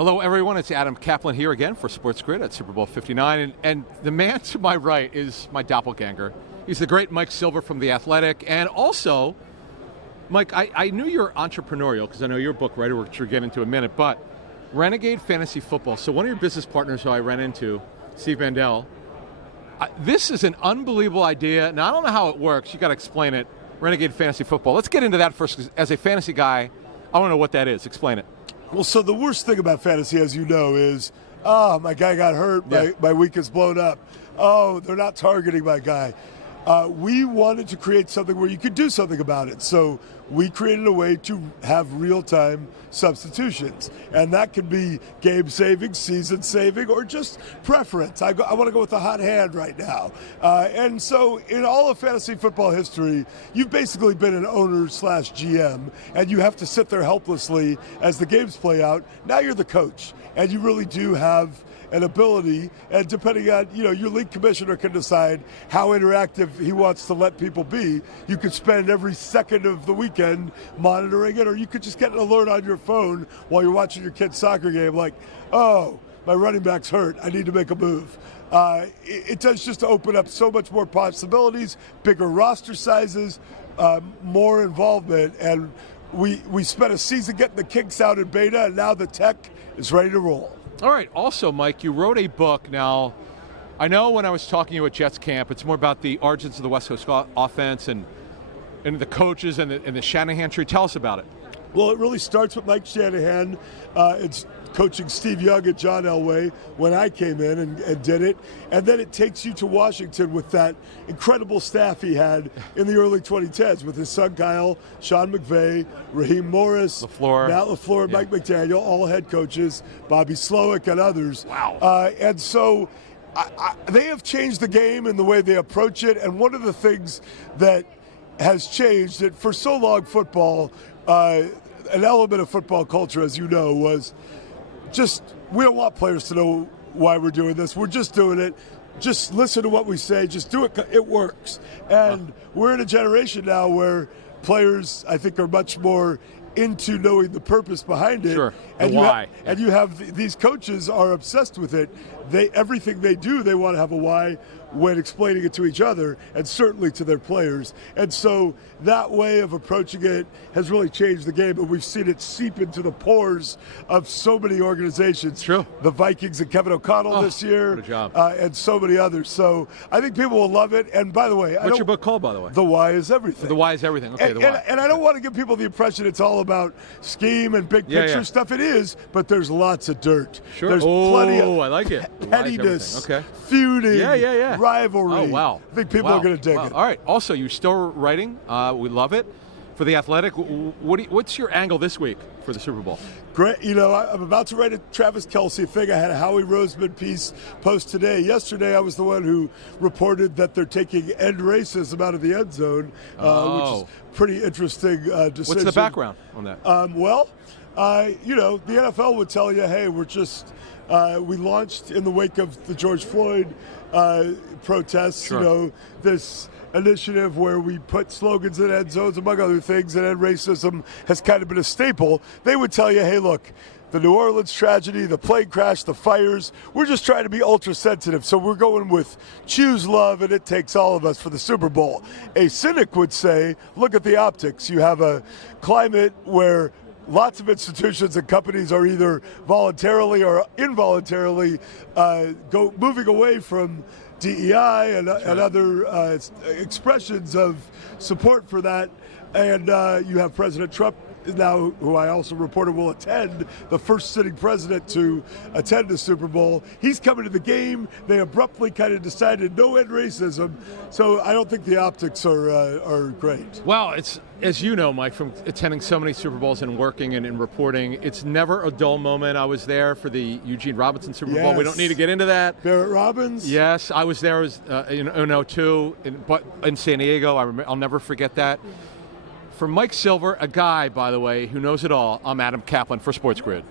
Hello, everyone. It's Adam Caplan here again for SportsGrid at Super Bowl 59. And the man to my right is my doppelganger. He's the great Mike Silver from The Athletic. And also, Mike, I knew you were entrepreneurial because I know you're a book writer, which we'll get into in a minute, but Renegade Fantasy Football. So one of your business partners who I ran into, Steve Mandel, this is an unbelievable idea. Now, I don't know how it works. You got to explain it. Renegade Fantasy Football. Let's get into that first, because as a fantasy guy, I want to know what that is. Explain it. Well, so the worst thing about fantasy, as you know, is, my guy got hurt, my week is blown up. Oh, they're not targeting my guy. We wanted to create something where you could do something about it. So we created a way to have real-time substitutions. And that could be game-saving, season-saving, or just preference. I want to go with the hot hand right now. And so in all of fantasy football history, you've basically been an owner/GM, and you have to sit there helplessly as the games play out. Now you're the coach, and you really do have an ability, and depending on, your league commissioner can decide how interactive he wants to let people be. You could spend every second of the weekend monitoring it, or you could just get an alert on your phone while you're watching your kid's soccer game, like, oh, my running back's hurt, I need to make a move. It does just open up so much more possibilities, bigger roster sizes, more involvement, and we spent a season getting the kinks out in beta, and now the tech is ready to roll. All right. Also, Mike, you wrote a book. Now, I know when I was talking to you at Jets camp, it's more about the origins of the West Coast offense and the coaches and the Shanahan tree. Tell us about it. Well, it really starts with Mike Shanahan. It's coaching Steve Young and John Elway when I came in and did it. And then it takes you to Washington with that incredible staff he had in the early 2010s with his son Kyle, Sean McVay, Raheem Morris, Matt LaFleur, yeah. Mike McDaniel, all head coaches, Bobby Slowick and others. Wow. And so they have changed the game in the way they approach it. And one of the things that has changed, that for so long football, an element of football culture, as you know, was just, we don't want players to know why we're doing this. We're just doing it. Just listen to what we say. Just do it. It works. And we're in a generation now where players, I think, are much more into knowing the purpose behind it. Sure. And why. And you have these coaches are obsessed with it. Everything they do, they want to have a why when explaining it to each other, and certainly to their players. And so that way of approaching it has really changed the game, and we've seen it seep into the pores of so many organizations. True. The Vikings and Kevin O'Connell this year. What a job. And so many others. So I think people will love it. And by the way, what's your book called, by the way? The Why is Everything. The Why is Everything. Okay, and, The Why. And I don't want to give people the impression it's all about scheme and big picture stuff. It is, but there's lots of dirt. Sure. There's plenty of I like it. pettiness, okay. feuding, rivalry. Oh, wow. I think people are going to dig it. All right. Also, you're still writing. We love it. For The Athletic, what's your angle this week for the Super Bowl? Great. I'm about to write a Travis Kelce thing. I had a Howie Roseman piece post today. Yesterday, I was the one who reported that they're taking end racism out of the end zone, which is pretty interesting decision. What's the background on that? The NFL would tell you, hey, we're just we launched in the wake of the George Floyd protests, sure. This initiative where we put slogans in end zones, among other things, and end racism has kind of been a staple. They would tell you, hey, look, the New Orleans tragedy, the plane crash, the fires, we're just trying to be ultra sensitive. So we're going with choose love, and it takes all of us for the Super Bowl. A cynic would say, look at the optics. You have a climate where lots of institutions and companies are either voluntarily or involuntarily moving away from DEI and other expressions of support for that. And you have President Trump now, who I also reported will attend, the first sitting president to attend the Super Bowl. He's coming to the game. They abruptly kind of decided no end racism. So I don't think the optics are great. Well, it's, as you know, Mike, from attending so many Super Bowls and working and reporting, it's never a dull moment. I was there for the Eugene Robinson Super Bowl. We don't need to get into that. Barrett Robbins? Yes, I was there in 02 in San Diego. I'll never forget that. For Mike Silver, a guy, by the way, who knows it all, I'm Adam Caplan for SportsGrid.